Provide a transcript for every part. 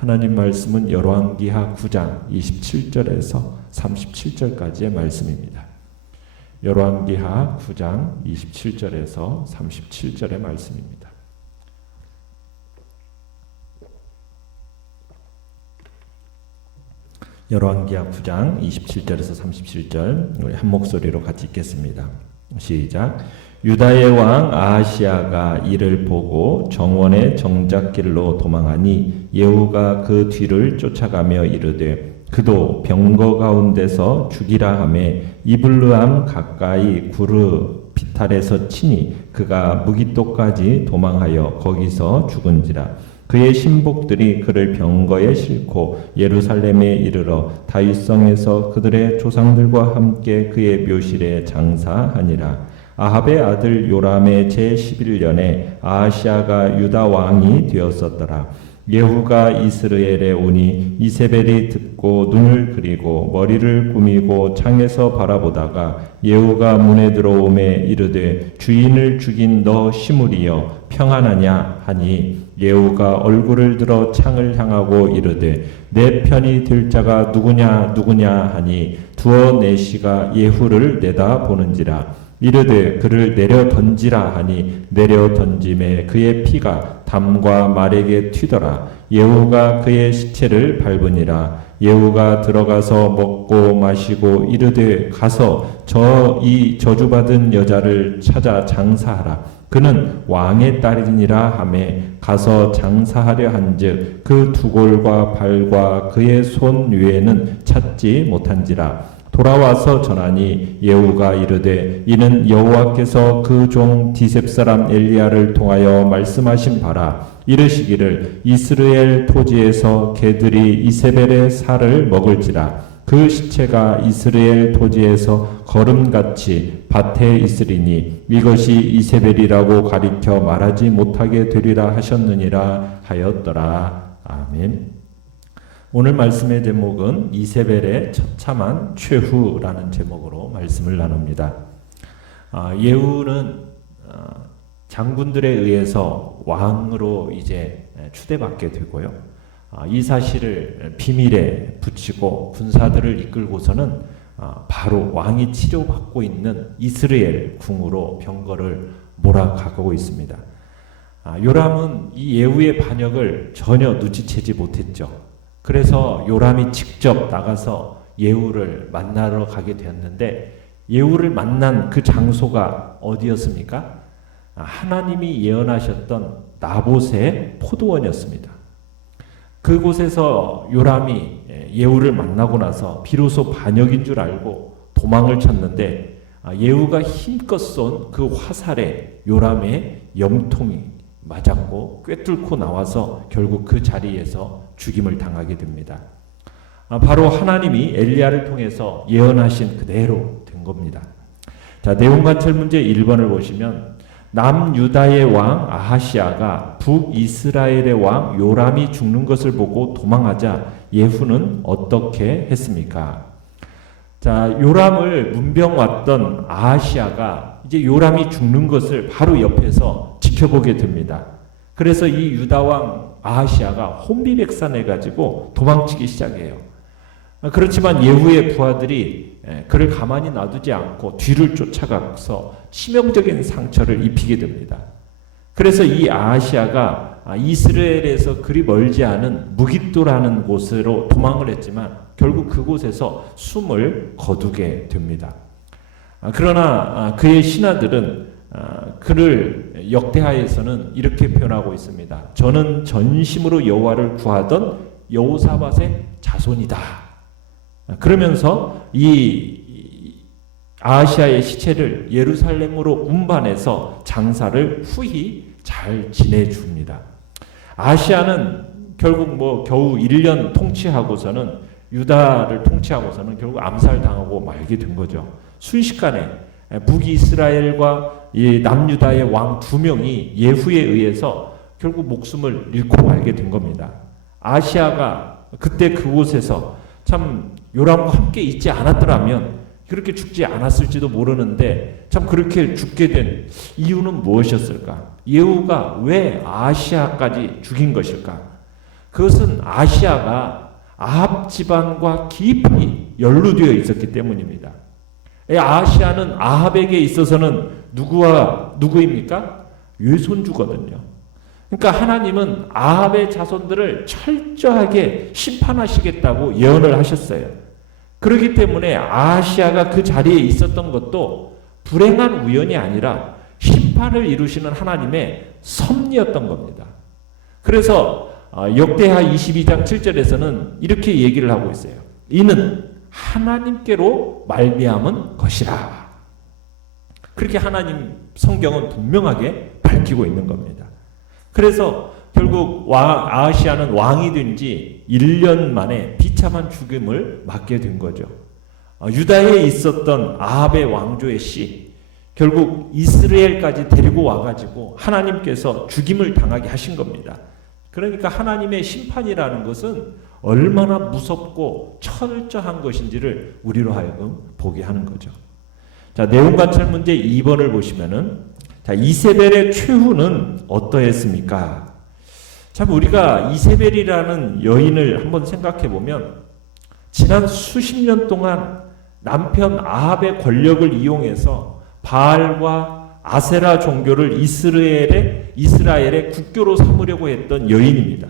하나님 말씀은 열왕기하 9장 27절에서 37절까지의 말씀입니다. 열왕기하 9장 27절에서 37절의 말씀입니다. 열왕기하 9장 27절에서 37절 우리 한 목소리로 같이 읽겠습니다. 시작. 유다의 왕 아하시아가 이를 보고 정원의 정작길로 도망하니 예후가 그 뒤를 쫓아가며 이르되 그도 병거 가운데서 죽이라 하매 이블르암 가까이 구르 비탈에서 치니 그가 무기토까지 도망하여 거기서 죽은지라. 그의 신복들이 그를 병거에 싣고 예루살렘에 이르러 다윗성에서 그들의 조상들과 함께 그의 묘실에 장사하니라. 아합의 아들 요람의 제11년에 아하시아가 유다 왕이 되었었더라. 예후가 이스라엘에 오니 이세벨이 듣고 눈을 그리고 머리를 꾸미고 창에서 바라보다가 예후가 문에 들어오매 이르되 주인을 죽인 너 시므리여 평안하냐 하니 예후가 얼굴을 들어 창을 향하고 이르되 내 편이 될 자가 누구냐 하니 두어 내시가 예후를 내다보는지라. 이르되 그를 내려 던지라 하니 내려 던짐에 그의 피가 담과 말에게 튀더라. 예후가 그의 시체를 밟으니라. 예후가 들어가서 먹고 마시고 이르되 가서 이 저주받은 여자를 찾아 장사하라. 그는 왕의 딸이니라 하매 가서 장사하려 한즉 그 두골과 발과 그의 손 위에는 찾지 못한지라. 돌아와서 전하니 예후가 이르되 이는 여호와께서 그 종 디셉 사람 엘리야를 통하여 말씀하신 바라. 이르시기를 이스라엘 토지에서 개들이 이세벨의 살을 먹을지라. 그 시체가 이스라엘 토지에서 거름같이 밭에 있으리니 이것이 이세벨이라고 가리켜 말하지 못하게 되리라 하셨느니라 하였더라. 아멘. 오늘 말씀의 제목은 이세벨의 처참한 최후라는 제목으로 말씀을 나눕니다. 예후는 장군들에 의해서 왕으로 이제 추대받게 되고요. 이 사실을 비밀에 붙이고 군사들을 이끌고서는 바로 왕이 치료받고 있는 이스라엘 궁으로 병거를 몰아가고 있습니다. 요람은 이 예후의 반역을 전혀 눈치채지 못했죠. 그래서 요람이 직접 나가서 예후를 만나러 가게 되었는데 예후를 만난 그 장소가 어디였습니까? 하나님이 예언하셨던 나봇의 포도원이었습니다. 그곳에서 요람이 예후를 만나고 나서 비로소 반역인 줄 알고 도망을 쳤는데 예후가 힘껏 쏜 그 화살에 요람의 염통이 맞았고 꿰뚫고 나와서 결국 그 자리에서 죽임을 당하게 됩니다. 바로 하나님이 엘리야를 통해서 예언하신 그대로 된 겁니다. 자, 내용 관찰 문제 1번을 보시면 남유다의 왕 아하시아가 북이스라엘의 왕 요람이 죽는 것을 보고 도망하자 예후는 어떻게 했습니까? 자, 요람을 문병 왔던 아하시아가 이제 요람이 죽는 것을 바로 옆에서 지켜보게 됩니다. 그래서 이 유다 왕 아하시아가 혼비백산해 가지고 도망치기 시작해요. 그렇지만 예후의 부하들이 그를 가만히 놔두지 않고 뒤를 쫓아가서 치명적인 상처를 입히게 됩니다. 그래서 이 아하시아가 이스라엘에서 그리 멀지 않은 무깃도라는 곳으로 도망을 했지만 결국 그곳에서 숨을 거두게 됩니다. 그러나 그의 신하들은 그를 역대하에서는 이렇게 표현하고 있습니다. 저는 전심으로 여호와를 구하던 여호사밧의 자손이다. 그러면서 이 아하시아의 시체를 예루살렘으로 운반해서 장사를 후히 잘 지내줍니다. 아하시아는 결국 겨우 1년 통치하고서는 유다를 통치하고서는 결국 암살당하고 말게 된 거죠. 순식간에 북이스라엘과 이 남유다의 왕 2명이 예후에 의해서 결국 목숨을 잃고 말게 된 겁니다. 아하시아가 그때 그곳에서 참 요람과 함께 있지 않았더라면 그렇게 죽지 않았을지도 모르는데 참 그렇게 죽게 된 이유는 무엇이었을까? 예후가 왜 아하시아까지 죽인 것일까? 그것은 아시아가 아합 집안과 깊이 연루되어 있었기 때문입니다. 아시아는 아합에게 있어서는 누구입니까? 외손주거든요. 그러니까 하나님은 아합의 자손들을 철저하게 심판하시겠다고 예언을 하셨어요. 그렇기 때문에 아시아가 그 자리에 있었던 것도 불행한 우연이 아니라 심판을 이루시는 하나님의 섭리였던 겁니다. 그래서 역대하 22장 7절에서는 이렇게 얘기를 하고 있어요. 이는 하나님께로 말미암은 것이라. 그렇게 하나님 성경은 분명하게 밝히고 있는 겁니다. 그래서 결국 아시아는 왕이 된 지 1년 만에 비참한 죽음을 맞게 된 거죠. 유다에 있었던 아합의 왕조의 씨, 결국 이스라엘까지 데리고 와가지고 하나님께서 죽임을 당하게 하신 겁니다. 그러니까 하나님의 심판이라는 것은 얼마나 무섭고 철저한 것인지를 우리로 하여금 보게 하는 거죠. 자, 내용 관찰 문제 2번을 보시면은, 자, 이세벨의 최후는 어떠했습니까? 참, 우리가 이세벨이라는 여인을 한번 생각해 보면, 지난 수십 년 동안 남편 아합의 권력을 이용해서 바알과 아세라 종교를 이스라엘의 국교로 삼으려고 했던 여인입니다.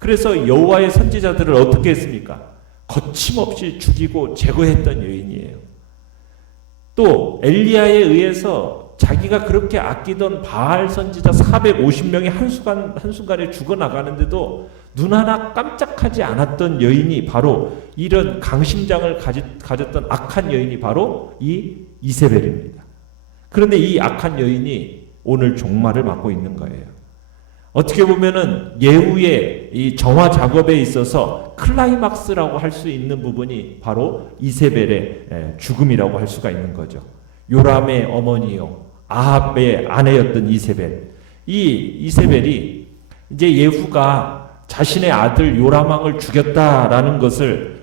그래서 여호와의 선지자들을 어떻게 했습니까? 거침없이 죽이고 제거했던 여인이에요. 또 엘리야에 의해서 자기가 그렇게 아끼던 바알 선지자 450명이 한순간에 죽어나가는데도 눈 하나 깜짝하지 않았던 여인이 바로 이런 강심장을 가졌던 악한 여인이 바로 이 이세벨입니다. 그런데 이 악한 여인이 오늘 종말을 맞고 있는 거예요. 어떻게 보면은 예후의 이 정화 작업에 있어서 클라이막스라고 할 수 있는 부분이 바로 이세벨의 죽음이라고 할 수가 있는 거죠. 요람의 어머니요, 아합의 아내였던 이세벨. 이 이세벨이 이제 예후가 자신의 아들 요람왕을 죽였다라는 것을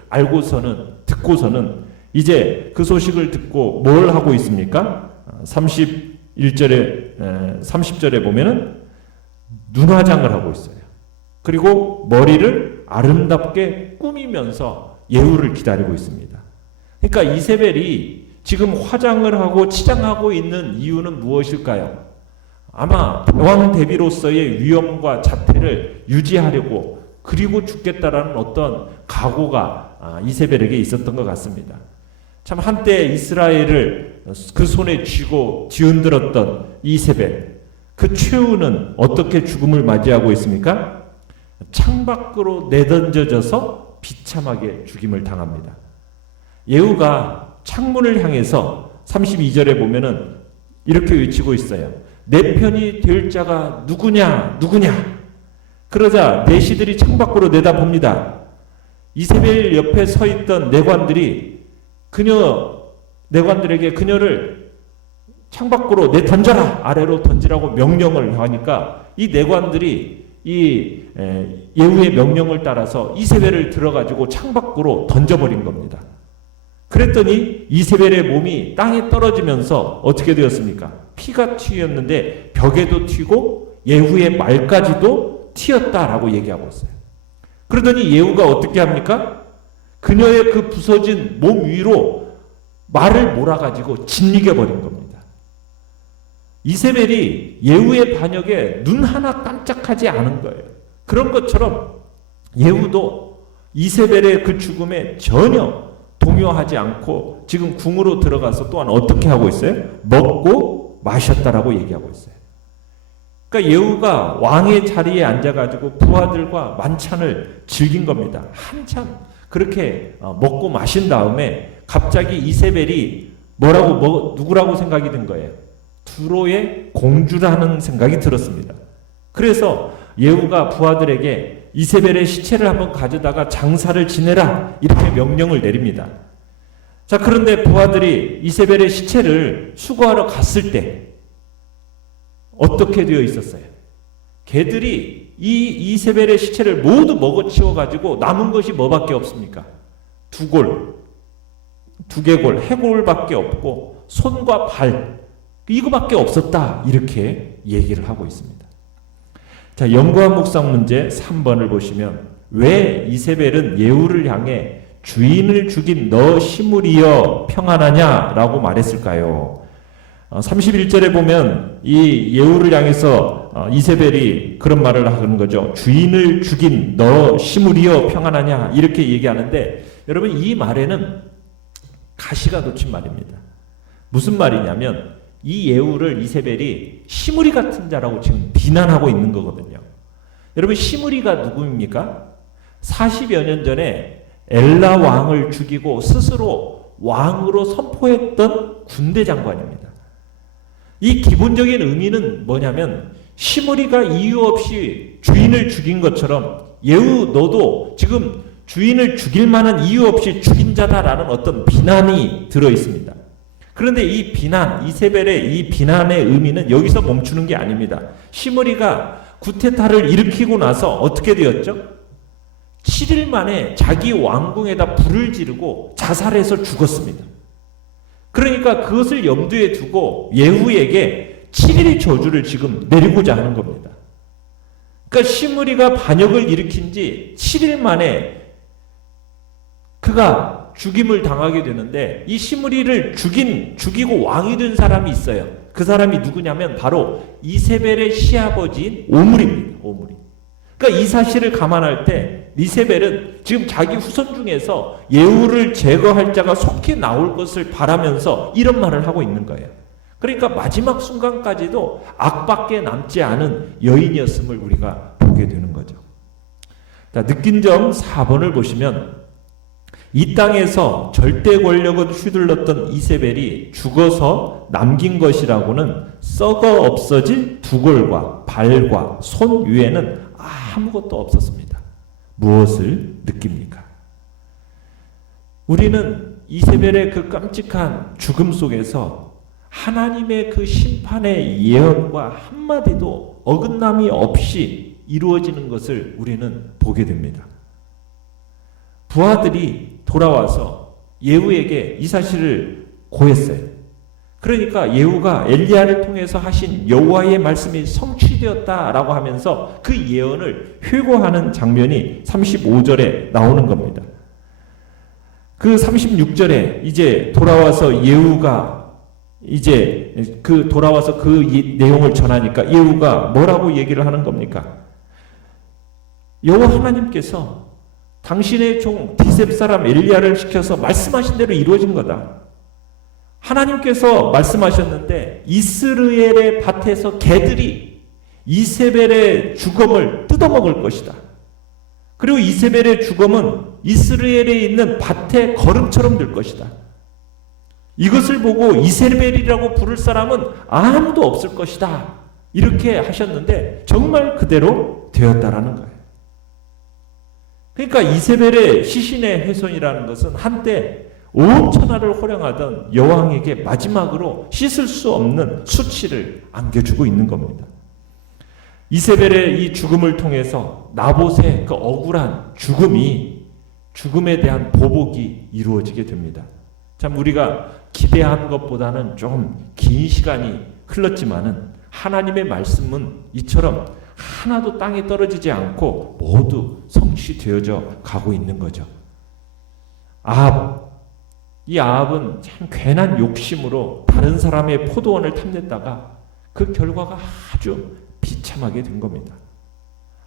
듣고서는 이제 그 소식을 듣고 뭘 하고 있습니까? 30절에 보면은 눈화장을 하고 있어요. 그리고 머리를 아름답게 꾸미면서 예후를 기다리고 있습니다. 그러니까 이세벨이 지금 화장을 하고 치장하고 있는 이유는 무엇일까요? 아마 왕 대비로서의 위엄과 자태를 유지하려고, 그리고 죽겠다라는 어떤 각오가 이세벨에게 있었던 것 같습니다. 참, 한때 이스라엘을 그 손에 쥐고 뒤흔들었던 이세벨, 그 최후는 어떻게 죽음을 맞이하고 있습니까? 창밖으로 내던져져서 비참하게 죽임을 당합니다. 예후가 창문을 향해서 32절에 보면은 이렇게 외치고 있어요. 내 편이 될 자가 누구냐? 그러자 내시들이 창밖으로 내다봅니다. 이세벨 옆에 서 있던 내관들이 내관들에게 그녀를 창밖으로 내던져라! 아래로 던지라고 명령을 하니까 이 내관들이 이 예후의 명령을 따라서 이세벨을 들어가지고 창밖으로 던져버린 겁니다. 그랬더니 이세벨의 몸이 땅에 떨어지면서 어떻게 되었습니까? 피가 튀었는데 벽에도 튀고 예후의 말까지도 튀었다라고 얘기하고 있어요. 그러더니 예후가 어떻게 합니까? 그녀의 그 부서진 몸 위로 말을 몰아가지고 짓이겨 버린 겁니다. 이세벨이 예후의 반역에 눈 하나 깜짝하지 않은 거예요. 그런 것처럼 예후도 이세벨의 그 죽음에 전혀 동요하지 않고 지금 궁으로 들어가서 또한 어떻게 하고 있어요? 먹고 마셨다라고 얘기하고 있어요. 그러니까 예후가 왕의 자리에 앉아가지고 부하들과 만찬을 즐긴 겁니다. 한참 그렇게 먹고 마신 다음에 갑자기 이세벨이 누구라고 생각이 든 거예요? 두로의 공주라는 생각이 들었습니다. 그래서 예후가 부하들에게 이세벨의 시체를 한번 가져다가 장사를 지내라, 이렇게 명령을 내립니다. 자, 그런데 부하들이 이세벨의 시체를 수거하러 갔을 때 어떻게 되어 있었어요? 개들이 이 이세벨의 시체를 모두 먹어치워 가지고 남은 것이 뭐밖에 없습니까? 두개골, 해골밖에 없고 손과 발, 이거밖에 없었다, 이렇게 얘기를 하고 있습니다. 자, 연구한 묵상 문제 3번을 보시면 왜 이세벨은 예후를 향해 주인을 죽인 너 시므리여 평안하냐라고 말했을까요? 31절에 보면 이 예후를 향해서 이세벨이 그런 말을 하는 거죠. 주인을 죽인 너 시므리여 평안하냐 이렇게 얘기하는데 여러분 이 말에는 가시가 돋친 말입니다. 무슨 말이냐면 이 예후를 이세벨이 시므리 같은 자라고 지금 비난하고 있는 거거든요. 여러분 시므리가 누구입니까? 40여 년 전에 엘라 왕을 죽이고 스스로 왕으로 선포했던 군대 장관입니다. 이 기본적인 의미는 뭐냐면 시므리가 이유 없이 주인을 죽인 것처럼 예후 너도 지금 주인을 죽일 만한 이유 없이 죽인 자다라는 어떤 비난이 들어 있습니다. 그런데 이 비난, 이세벨의 이 비난의 의미는 여기서 멈추는 게 아닙니다. 시므리가 구테타를 일으키고 나서 어떻게 되었죠? 7일 만에 자기 왕궁에다 불을 지르고 자살해서 죽었습니다. 그러니까 그것을 염두에 두고 예후에게 7일 저주를 지금 내리고자 하는 겁니다. 그러니까 시므리가 반역을 일으킨 지 7일 만에 그가 죽임을 당하게 되는데 이 시므리를 죽이고 왕이 된 사람이 있어요. 그 사람이 누구냐면 바로 이세벨의 시아버지인 오므리입니다. 오므리. 그러니까 이 사실을 감안할 때 이세벨은 지금 자기 후손 중에서 예후를 제거할 자가 속히 나올 것을 바라면서 이런 말을 하고 있는 거예요. 그러니까 마지막 순간까지도 악밖에 남지 않은 여인이었음을 우리가 보게 되는 거죠. 자, 느낀 점 4번을 보시면 이 땅에서 절대 권력을 휘둘렀던 이세벨이 죽어서 남긴 것이라고는 썩어 없어질 두골과 발과 손 위에는 아무것도 없었습니다. 무엇을 느낍니까? 우리는 이세벨의 그 깜찍한 죽음 속에서 하나님의 그 심판의 예언과 한마디도 어긋남이 없이 이루어지는 것을 우리는 보게 됩니다. 부하들이 돌아와서 예후에게 이 사실을 고했어요. 그러니까 예후가 엘리야를 통해서 하신 여호와의 말씀이 성취되었다라고 하면서 그 예언을 회고하는 장면이 35절에 나오는 겁니다. 그 36절에 이제 돌아와서 예후가 이제 돌아와서 그 내용을 전하니까 예후가 뭐라고 얘기를 하는 겁니까? 여호와 하나님께서 당신의 종 디셉 사람 엘리야를 시켜서 말씀하신 대로 이루어진 거다. 하나님께서 말씀하셨는데 이스라엘의 밭에서 개들이 이세벨의 죽음을 뜯어먹을 것이다. 그리고 이세벨의 죽음은 이스라엘에 있는 밭의 거름처럼 될 것이다. 이것을 보고 이세벨이라고 부를 사람은 아무도 없을 것이다. 이렇게 하셨는데 정말 그대로 되었다라는 거예요. 그러니까 이세벨의 시신의 훼손이라는 것은 한때 온 천하를 호령하던 여왕에게 마지막으로 씻을 수 없는 수치를 안겨주고 있는 겁니다. 이세벨의 이 죽음을 통해서 나봇의 그 억울한 죽음에 대한 보복이 이루어지게 됩니다. 참 우리가 기대한 것보다는 좀 긴 시간이 흘렀지만은 하나님의 말씀은 이처럼 하나도 땅에 떨어지지 않고 모두 성취되어져 가고 있는 거죠. 이 아합은 참 괜한 욕심으로 다른 사람의 포도원을 탐냈다가 그 결과가 아주 비참하게 된 겁니다.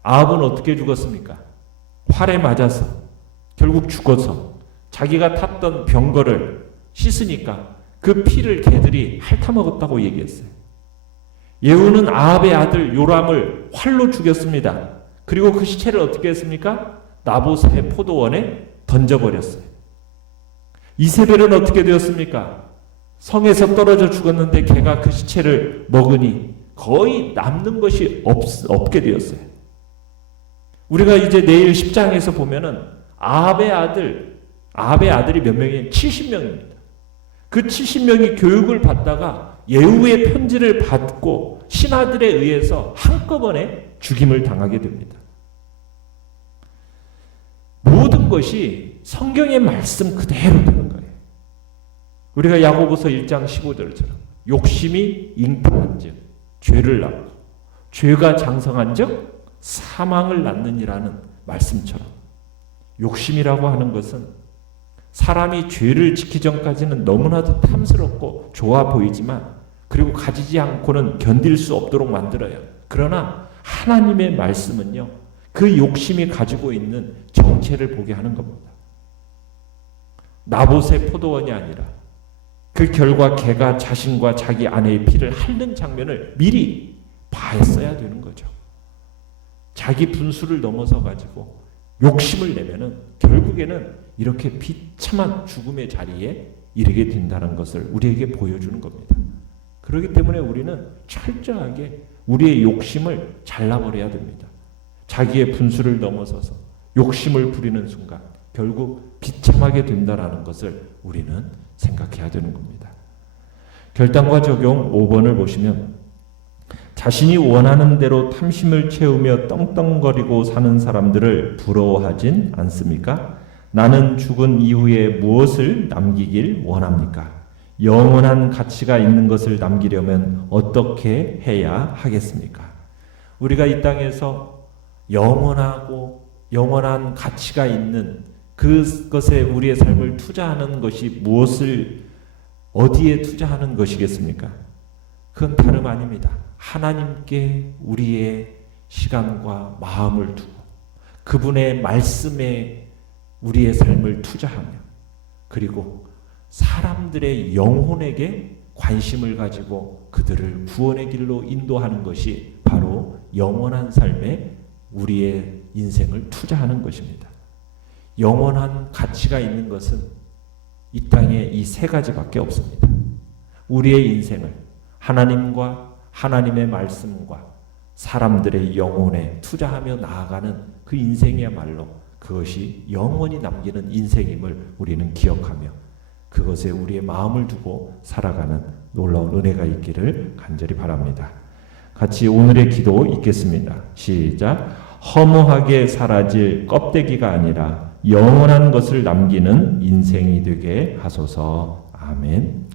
아합은 어떻게 죽었습니까? 활에 맞아서 결국 죽어서 자기가 탔던 병거를 씻으니까 그 피를 개들이 핥아먹었다고 얘기했어요. 예후는 아합의 아들 요람을 활로 죽였습니다. 그리고 그 시체를 어떻게 했습니까? 나봇의 포도원에 던져버렸어요. 이세벨은 어떻게 되었습니까? 성에서 떨어져 죽었는데 개가 그 시체를 먹으니 거의 남는 것이 없게 되었어요. 우리가 이제 내일 10장에서 보면은 아합의 아들이 몇 명이에요? 70명입니다. 그 70명이 교육을 받다가 예후의 편지를 받고 신하들에 의해서 한꺼번에 죽임을 당하게 됩니다. 모든 것이 성경의 말씀 그대로 되는 거예요. 우리가 야고보서 1장 15절처럼 욕심이 잉태한즉 죄를 낳고 죄가 장성한즉 사망을 낳느니라는 말씀처럼 욕심이라고 하는 것은 사람이 죄를 지키기 전까지는 너무나도 탐스럽고 좋아 보이지만 그리고 가지지 않고는 견딜 수 없도록 만들어요. 그러나 하나님의 말씀은요, 그 욕심이 가지고 있는 정체를 보게 하는 겁니다. 나봇의 포도원이 아니라 그 결과 개가 자신과 자기 아내의 피를 핥는 장면을 미리 봐했어야 되는 거죠. 자기 분수를 넘어서 가지고 욕심을 내면은 결국에는 이렇게 비참한 죽음의 자리에 이르게 된다는 것을 우리에게 보여주는 겁니다. 그렇기 때문에 우리는 철저하게 우리의 욕심을 잘라버려야 됩니다. 자기의 분수를 넘어서서 욕심을 부리는 순간 결국 비참하게 된다는 것을 우리는 생각해야 되는 겁니다. 결단과 적용 5번을 보시면 자신이 원하는 대로 탐심을 채우며 떵떵거리고 사는 사람들을 부러워하진 않습니까? 나는 죽은 이후에 무엇을 남기길 원합니까? 영원한 가치가 있는 것을 남기려면 어떻게 해야 하겠습니까? 우리가 이 땅에서 영원하고 영원한 가치가 있는 그것에 우리의 삶을 투자하는 것이 무엇을 어디에 투자하는 것이겠습니까? 그건 다름 아닙니다. 하나님께 우리의 시간과 마음을 두고 그분의 말씀에 우리의 삶을 투자하며 그리고 사람들의 영혼에게 관심을 가지고 그들을 구원의 길로 인도하는 것이 바로 영원한 삶에 우리의 인생을 투자하는 것입니다. 영원한 가치가 있는 것은 이 땅에 이 세 가지밖에 없습니다. 우리의 인생을 하나님과 하나님의 말씀과 사람들의 영혼에 투자하며 나아가는 그 인생이야말로 그것이 영원히 남기는 인생임을 우리는 기억하며 그것에 우리의 마음을 두고 살아가는 놀라운 은혜가 있기를 간절히 바랍니다. 같이 오늘의 기도 읽겠습니다. 시작. 허무하게 사라질 껍데기가 아니라 영원한 것을 남기는 인생이 되게 하소서. 아멘.